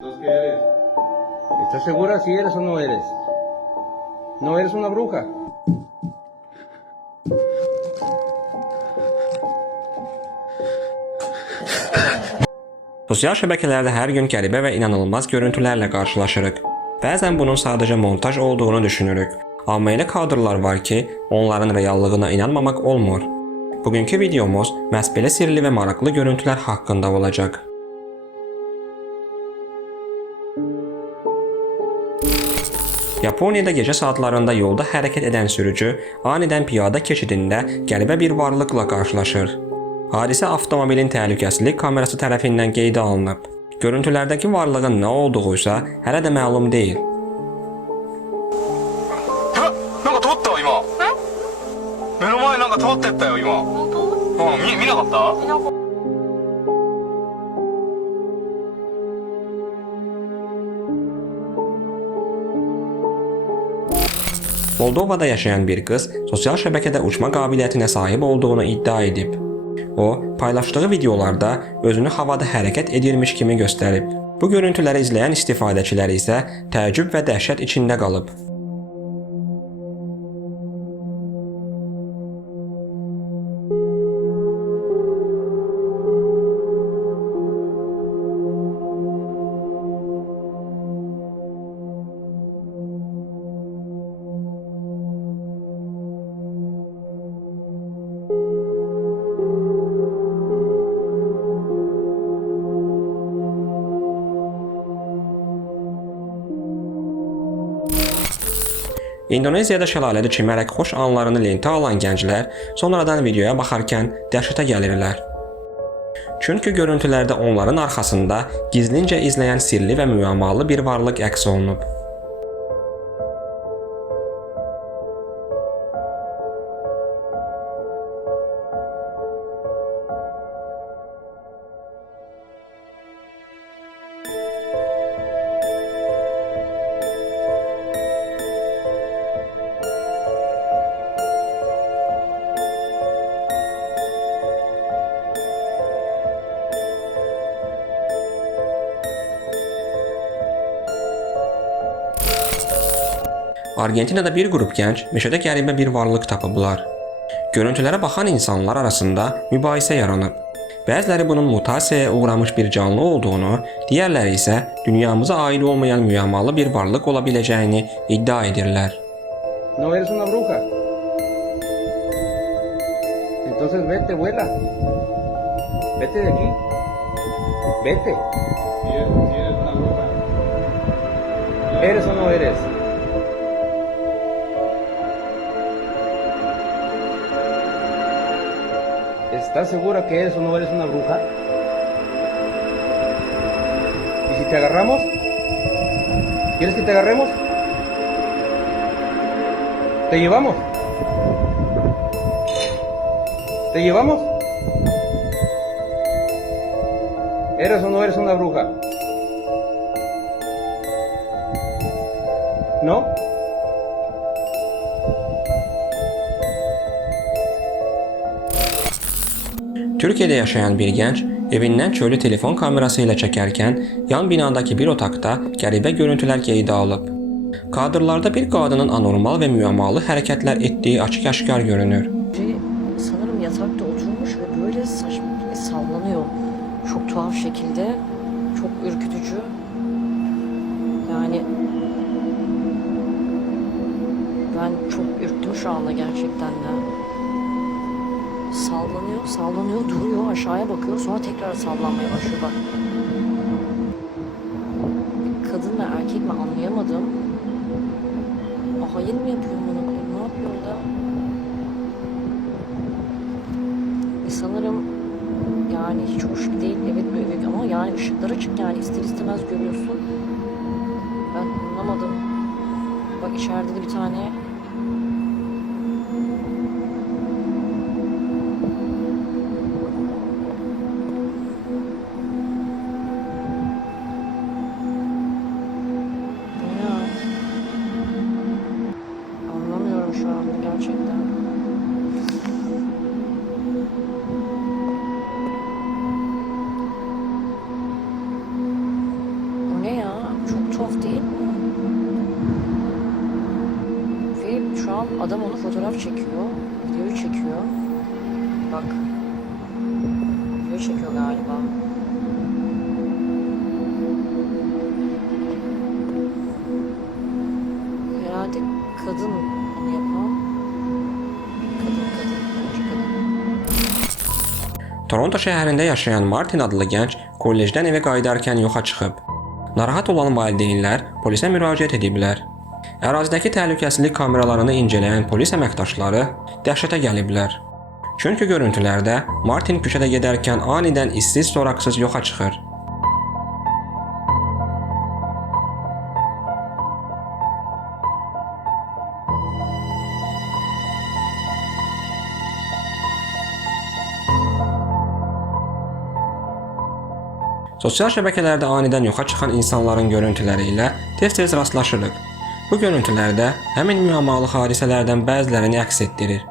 ¿Entonces qué eres? ¿Estás segura si eres o no eres? ¿No eres una bruja? Sosial şəbəkələrdə hər gün qəribə və inanılmaz görüntülərlə qarşılaşırıq. Bəzən bunun sadəcə montaj olduğunu düşünürük. Amma elə kadrlar var ki, onların reallığına inanmamaq olmur. Bugünkü videomuz məhz belə sirli və maraqlı görüntülər haqqında olacaq. Yaponiyada gecə saatlarında yolda hərəkət edən sürücü anidən piyada keçidində qəribə bir varlıqla qarşılaşır. Hadisə avtomobilin təhlükəsizlik kamerası tərəfindən qeydə alınıb. Görüntülərdəki varlığın nə olduğu isə hələ də məlum deyil. なんか通ったわ今。目の前なんか通ってったよ今。本当？見なかった？なんか Moldovada yaşayan bir qız sosial şəbəkədə uçma qabiliyyətinə sahib olduğunu iddia edib. O, paylaşdığı videolarda özünü havada hərəkət edirmiş kimi göstərib. Bu görüntüləri izləyən istifadəçilər isə təəccüb və dəhşət içində qalıb. İndoneziyada şəlalədə çimərək xoş anlarını lentə alan gənclər sonradan videoya baxarkən dəhşətə gəlirlər. Çünki görüntülərdə onların arxasında gizlincə izləyən sirli və müəmmalı bir varlıq əks olunub. Argentinada bir qrup gənc meşədə qəribə bir varlıq tapıblar. Görüntülərə baxan insanlar arasında mübahisə yaranıb. Bəziləri bunun mutasiyaya uğramış bir canlı olduğunu, digərləri isə dünyamıza aid olmayan müəmmalı bir varlıq ola biləcəyini iddia edirlər. ¿No eres una bruja? Entonces vete, vuela. Vete de aquí. Vete. Si eres una bruja. ¿Eres o no eres? ¿Estás segura que eres o no eres una bruja? ¿Y si te agarramos? ¿Quieres que te agarremos? ¿Te llevamos? ¿Te llevamos? ¿Eres o no eres una bruja? ¿No? Türkiyədə yaşayan bir gənc evindən çölü telefon kamerası ilə çəkərkən yan binadakı bir otaqda qəribə görüntülər qeydə alıb. Kadrlarda bir qadının anormal və müəmmalı hərəkətlər etdiyi açıq-aşkar görünür. sanırım yatakta oturmuş ve böyle saçma sallanıyor. Çok tuhaf şekilde. Çok ürkütücü. Yani ben çok ürktüm şu anda gerçekten de. Sallanıyor, duruyor, aşağıya bakıyor, sonra tekrar sallanmaya başlıyor bak. Kadın mı erkek mi anlayamadım. Hain mi yapıyor bunu? Ne yapıyor da? Sanırım yani hiç hoş değil, evet böyle ama yani ışıklar açık yani ister istemez görüyorsun. Ben anlamadım. Bak içeride de bir tane şu anda gerçekten. O ne tuhaf değil. Ve şu an adam onu fotoğraf çekiyor. Videoyu çekiyor. Bak. Videoyu çekiyor galiba. Herhalde kadın onu yapan. Kadın. Bence kadın. Toronto şəhərində yaşayan Martin adlı gənc kollecdən evə qayıdarkən yoxa çıxıb. Narahat olan valideynlər polisə müraciət ediblər. Ərazidəki təhlükəsizlik kameralarını inceləyən polis əməkdaşları dəhşətə gəliblər. Çünki görüntülərdə Martin küçədə gedərkən anidən izsiz-soraqsız yoxa çıxır. Sosial şəbəkələrdə anidən yoxa çıxan insanların görüntüləri ilə tez-tez rastlaşırıq. Bu görüntülərdə həmin müəmmalı hadisələrdən bəzilərini əks etdirir.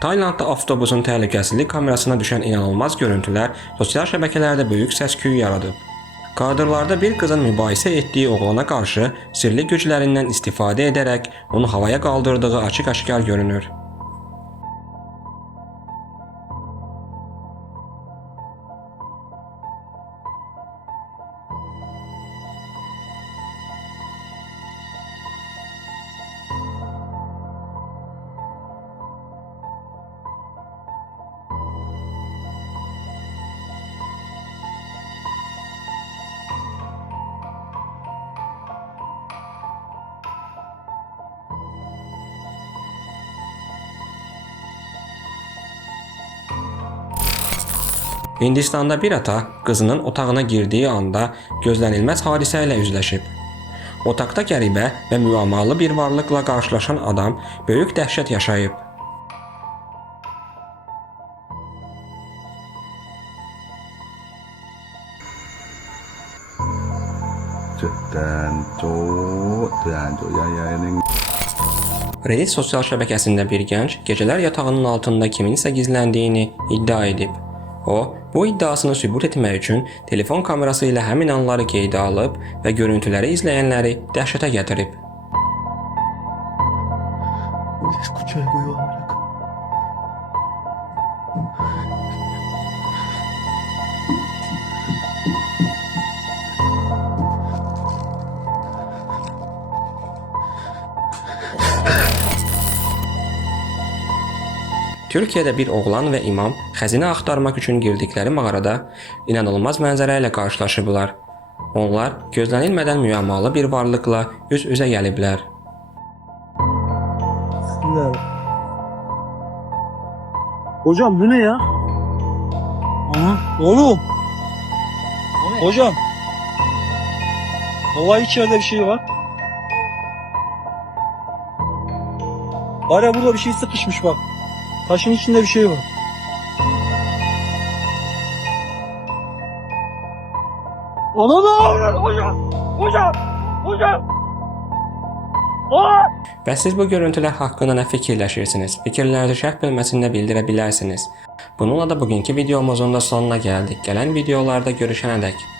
Taylandda avtobusun təhlükəsizlik kamerasına düşən inanılmaz görüntülər sosial şəbəkələrdə böyük səs-küy yaradıb. Kadrlarda bir qızın mübahisə etdiyi oğlana qarşı sirli güclərindən istifadə edərək onu havaya qaldırdığı açıq-aşkar görünür. Hindistanda bir ata qızının otağına girdiyi anda gözlənilməz hadisə ilə üzləşib. Otaqda qəribə və müəmmalı bir varlıqla qarşılaşan adam böyük dəhşət yaşayıb. Reddit sosial şəbəkəsində bir gənc gecələr yatağının altında kiminsə gizləndiyini iddia edib. O, bu iddiasını sübut etmək üçün telefon kamerası ilə həmin anları qeydə alıb və görüntüləri izləyənləri dəhşətə gətirib. Türkiyədə bir oğlan və imam xəzinə axtarmaq üçün girdikləri mağarada inanılmaz mənzərə ilə qarşılaşıblar. Onlar gözlənilmədən müəmmalı bir varlıqla üz-üzə gəliblər. Hocam bu ne ya? Aha, oğlum. Hocam. Vallahi içeride bir şey var. Var ya burada bir şey sıkışmış bak. Taşın içinde bir şey var. Ana ne yapıyorsun hocam? Hocam! Hocam! Və siz bu görüntülər haqqında nə fikirləşirsiniz? Fikirlərinizi şərh bölməsində bildirə bilərsiniz. Bununla da bugünkü videomuzun da sonuna gəldik. Gələn videolarda görüşənədək